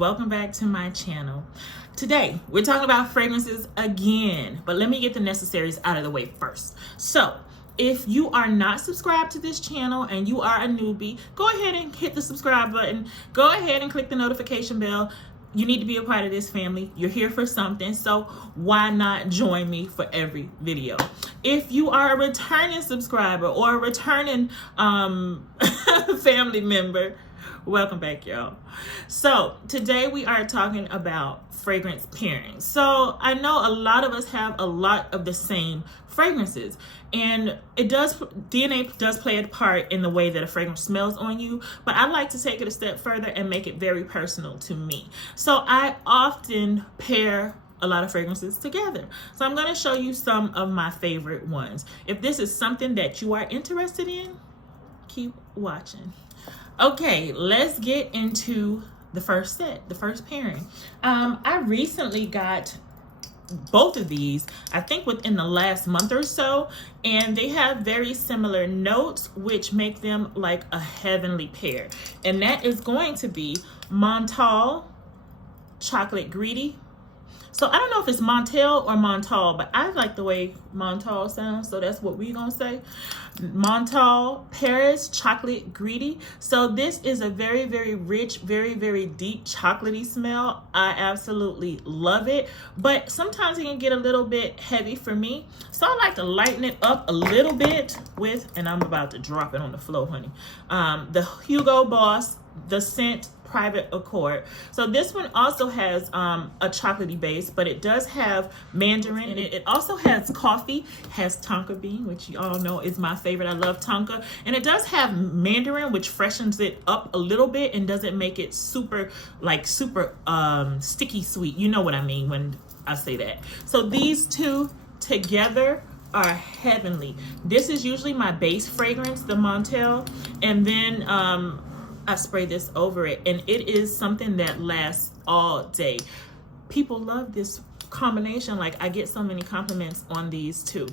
welcome back to my channel. Today we're talking about fragrances again, but let me get the necessaries out of the way first. So if you are not subscribed to this channel and you are a newbie, go ahead and hit the subscribe button. Go ahead and click the notification bell. You need to be a part of this family. You're here for something, so why not join me for every video? If you are a returning subscriber or a returning family member, welcome back, y'all. So today we are talking about fragrance pairings. So I know a lot of us have a lot of the same fragrances, and DNA does play a part in the way that a fragrance smells on you, but I like to take it a step further and make it very personal to me. So I often pair a lot of fragrances together. So I'm going to show you some of my favorite ones. If this is something that you are interested in, keep watching. Okay, let's get into the first set, the first pairing. I recently got both of these, I think within the last month or so, and they have very similar notes, which make them like a heavenly pair. And that is going to be Montale Chocolate Greedy. So I don't know if it's Montale or Montale, but I like the way Montale sounds, so that's what we're gonna say. Montale Paris Chocolate Greedy. So this is a very, very rich, very, very deep chocolatey smell. I absolutely love it, but sometimes it can get a little bit heavy for me. So I like to lighten it up a little bit with, and I'm about to drop it on the floor, honey, the Hugo Boss, the scent Private Accord. So this one also has a chocolatey base, but it does have mandarin in it. It also has coffee, has tonka bean, which you all know is my favorite. I love tonka. And it does have mandarin, which freshens it up a little bit and doesn't make it super sticky sweet. You know what I mean when I say that. So these two together are heavenly. This is usually my base fragrance, the Montale, and then I spray this over it, and it is something that lasts all day. People love this combination. Like, I get so many compliments on these two.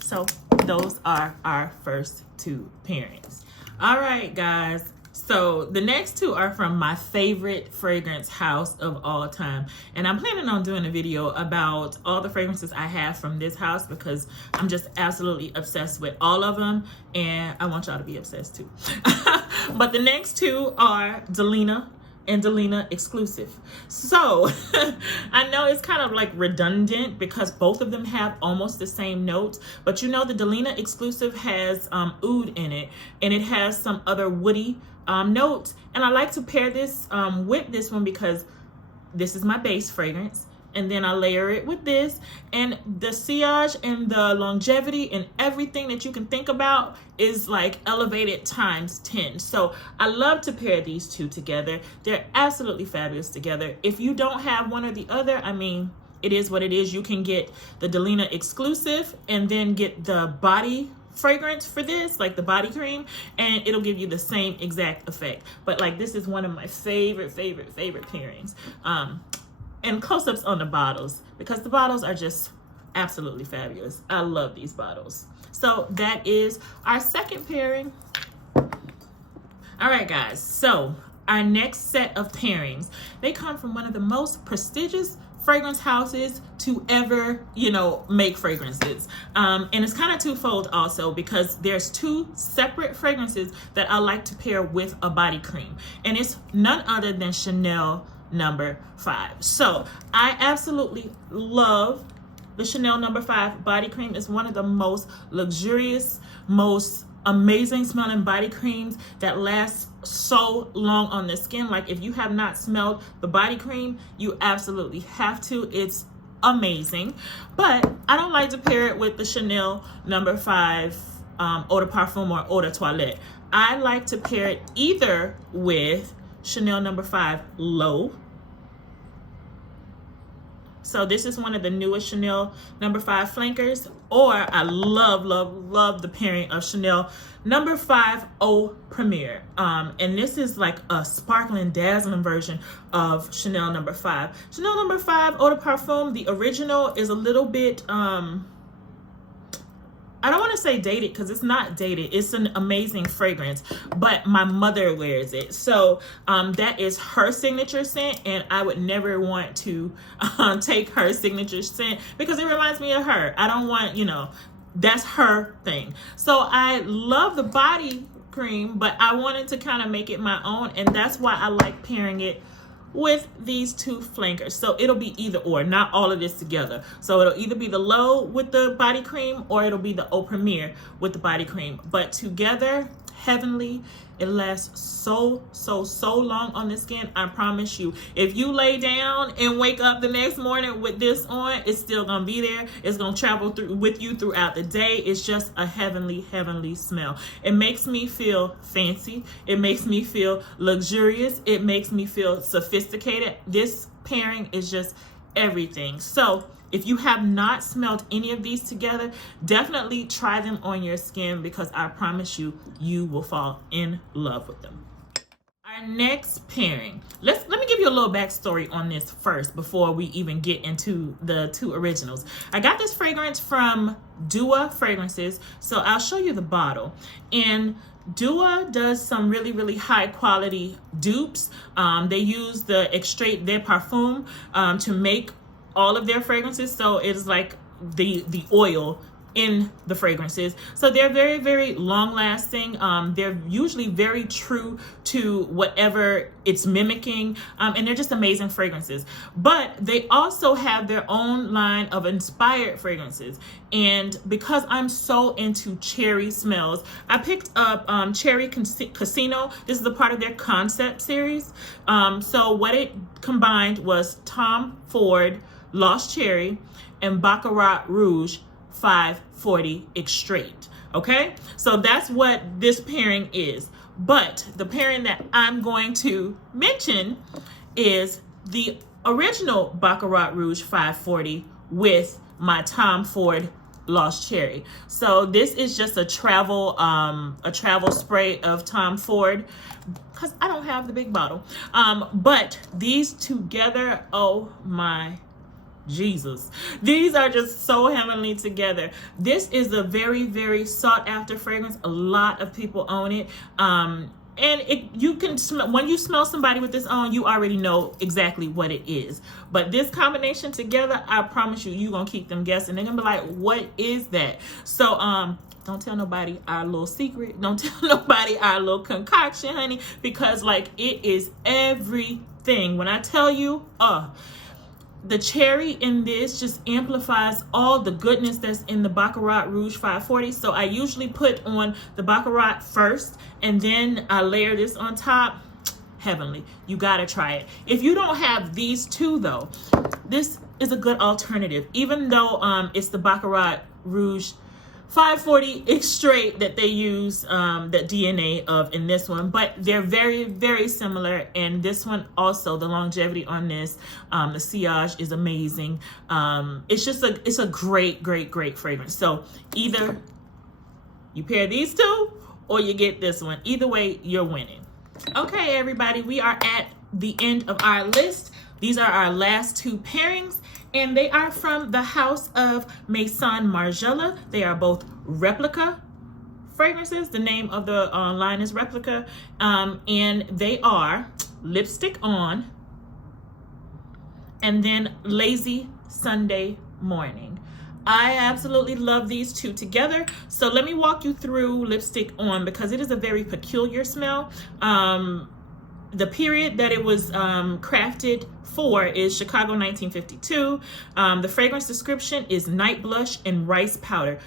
So those are our first two pairings. All right, guys. So the next two are from my favorite fragrance house of all time. And I'm planning on doing a video about all the fragrances I have from this house because I'm just absolutely obsessed with all of them. And I want y'all to be obsessed too. But the next two are Delina and Delina Exclusif. So I know it's kind of like redundant because both of them have almost the same notes, but you know the Delina Exclusif has oud in it, and it has some other woody notes, and I like to pair this with this one because this is my base fragrance, and then I layer it with this, and the sillage and the longevity and everything that you can think about is like elevated times 10. So I love to pair these two together. They're absolutely fabulous together. If you don't have one or the other, I mean, it is what it is. You can get the Delina Exclusif and then get the body fragrance for this, like the body cream, and it'll give you the same exact effect. But like, this is one of my favorite pairings. And close-ups on the bottles, because the bottles are just absolutely fabulous. I love these bottles. So that is our second pairing. All right, guys, so our next set of pairings, they come from one of the most prestigious fragrance houses to ever, make fragrances. And it's kind of twofold also, because there's two separate fragrances that I like to pair with a body cream, and it's none other than Chanel No. 5. So I absolutely love the Chanel No. 5 body cream. It's one of the most luxurious, most amazing smelling body creams that lasts so long on the skin. Like, if you have not smelled the body cream, you absolutely have to. It's amazing. But I don't like to pair it with the Chanel No. 5 eau de parfum or eau de toilette. I like to pair it either with Chanel No. 5 L'eau. So this is one of the newest Chanel No. 5 flankers, or I love the pairing of Chanel No. 5 Eau Premiere. And this is like a sparkling, dazzling version of Chanel No. 5. Chanel No. 5 Eau de Parfum, the original, is a little bit I don't want to say dated because it's not dated. It's an amazing fragrance, but my mother wears it. So that is her signature scent, and I would never want to take her signature scent because it reminds me of her. I don't want, you know, that's her thing. So I love the body cream, but I wanted to kind of make it my own, and that's why I like pairing it with these two flankers. So it'll be either or, not all of this together. So it'll either be the L'eau with the body cream or it'll be the Eau Premiere with the body cream. But together, heavenly. It lasts so long on the skin. I promise you. If you lay down and wake up the next morning with this on, it's still gonna be there. It's gonna travel through with you throughout the day. It's just a heavenly smell. It makes me feel fancy. It makes me feel luxurious. It makes me feel sophisticated. This pairing is just everything. So if you have not smelled any of these together, definitely try them on your skin because I promise you, you will fall in love with them. Our next pairing, let me give you a little backstory on this first before we even get into the two originals. I got this fragrance from Dua Fragrances, so I'll show you the bottle. And Dua does some really high quality dupes. They use the extrait de parfum to make all of their fragrances, so it's like the oil in the fragrances. So they're very long lasting. They're usually very true to whatever it's mimicking, and they're just amazing fragrances. But they also have their own line of inspired fragrances, and because I'm so into cherry smells, I picked up Cherry Casino. This is a part of their concept series. So what it combined was Tom Ford Lost Cherry and Baccarat Rouge 540 Extrait. Okay, so that's what this pairing is. But the pairing that I'm going to mention is the original Baccarat Rouge 540 with my Tom Ford Lost Cherry. So this is just a travel spray of Tom Ford because I don't have the big bottle. But these together, oh my Jesus, these are just so heavenly together. This is a very sought after fragrance. A lot of people own it. And you can smell, when you smell somebody with this on, you already know exactly what it is. But this combination together, I promise you, you're gonna keep them guessing. They're gonna be like, what is that? So don't tell nobody our little secret. Don't tell nobody our little concoction, honey, because like it is everything. When I tell you, the cherry in this just amplifies all the goodness that's in the Baccarat Rouge 540. So I usually put on the Baccarat first and then I layer this on top. Heavenly. You gotta try it. If you don't have these two though, this is a good alternative. Even though it's the Baccarat Rouge 540 Extrait that they use the DNA of in this one, but they're very similar. And this one also, the longevity on this, the sillage is amazing. It's just it's a great fragrance. So either you pair these two or you get this one. Either way, you're winning. Okay, everybody, we are at the end of our list. These are our last two pairings, and they are from the house of Maison Margiela. They are both Replica fragrances. The name of the line is Replica, and they are Lipstick On and then Lazy Sunday Morning. I absolutely love these two together. So let me walk you through Lipstick On because it is a very peculiar smell. The period that it was crafted for is Chicago 1952. The fragrance description is night blush and rice powder.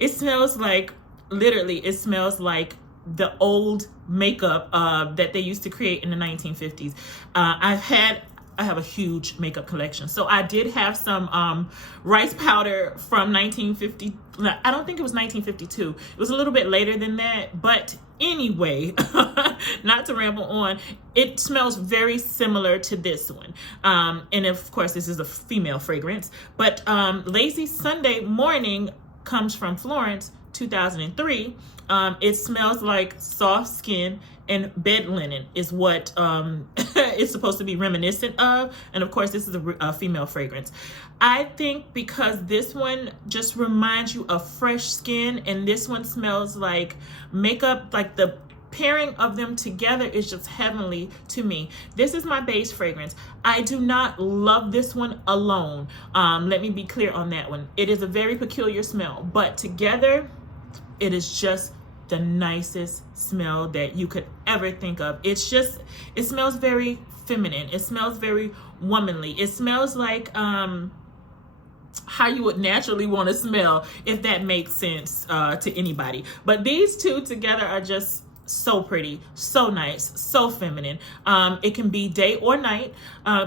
It smells like, literally, it smells like the old makeup that they used to create in the 1950s. I have a huge makeup collection. So I did have some rice powder from 1950. I don't think it was 1952. It was a little bit later than that. But anyway, not to ramble on, it smells very similar to this one. And of course, this is a female fragrance. But Lazy Sunday Morning comes from Florence, 2003. It smells like soft skin and bed linen is what it's supposed to be reminiscent of. And of course, this is a female fragrance. I think because this one just reminds you of fresh skin, and this one smells like makeup, like the pairing of them together is just heavenly to me. This is my base fragrance. I do not love this one alone. Let me be clear on that one. It is a very peculiar smell, but together it is just the nicest smell that you could ever think of. It's just, it smells very feminine. It smells very womanly. It smells like how you would naturally want to smell, if that makes sense to anybody. But these two together are just so pretty, so nice, so feminine. It can be day or night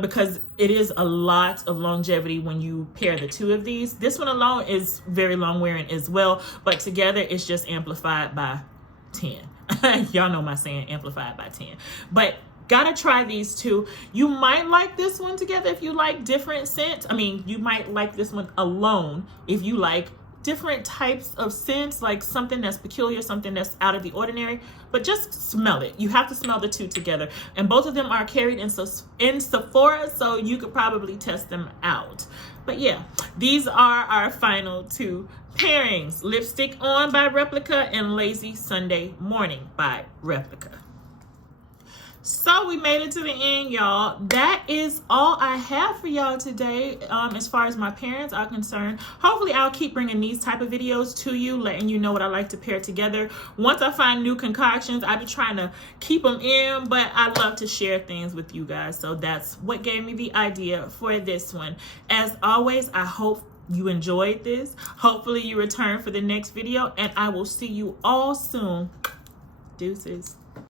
because it is a lot of longevity when you pair the two of these. This one alone is very long wearing as well, but together it's just amplified by 10. Y'all know my saying, amplified by 10. But gotta try these two. You might like this one together if you like different scents. I mean, you might like this one alone if you like different types of scents, like something that's peculiar, something that's out of the ordinary, but just smell it. You have to smell the two together. And both of them are carried in Sephora, so you could probably test them out. But yeah, these are our final two pairings. Lipstick On by Replica and Lazy Sunday Morning by Replica. So we made it to the end, y'all. That is all I have for y'all today as far as my pairings are concerned. Hopefully I'll keep bringing these type of videos to you, letting you know what I like to pair together. Once I find new concoctions, I'll be trying to keep them in, but I love to share things with you guys. So that's what gave me the idea for this one. As always, I hope you enjoyed this. Hopefully you return for the next video, and I will see you all soon. Deuces.